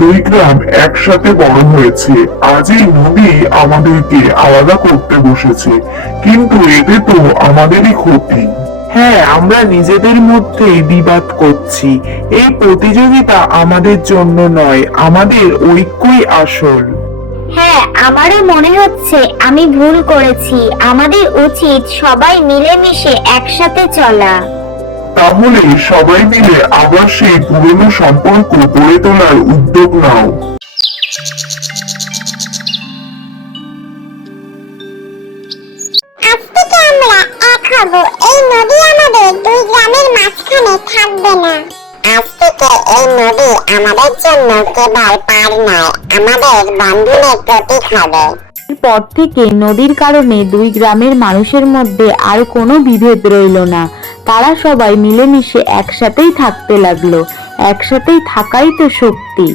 দুই গ্রাম একসাথে বড় হয়েছে, আজ এই নদী আমাদেরকে আলাদা করতে বসেছে, কিন্তু এতে তো আমাদেরই ক্ষতি। হ্যাঁ, আমরা নিজেদের মধ্যেই বিবাদ করছি। এই প্রতিযোগিতা আমাদের জন্য নয়, আমাদের ঐক্যই আসল। হ্যাঁ, আমারও মনে হচ্ছে আমি ভুল করেছি। আমাদের উচিত সবাই মিলেমিশে একসাথে চলা। তাহলে সবাই মিলে আবার সেই পুরনো সম্পর্ক গড়ে তোলার উদ্যোগ নাও। আজ থেকে আমরা এক হব, এই নদী আমাদের দুই গ্রামের মাঝখানে থাকবে না। আজ থেকে এই নদী আমাদের জন্য কেবল পার নয়, আমাদের বন্ধনের প্রতীক হবে। পর থেকে নদীর কারণে দুই গ্রামের মানুষের মধ্যে আর কোনো বিভেদ রইল না। তারা সবাই মিলেমিশে একসাথেই থাকতে লাগলো। একসাথেই থাকাই তো শক্তি।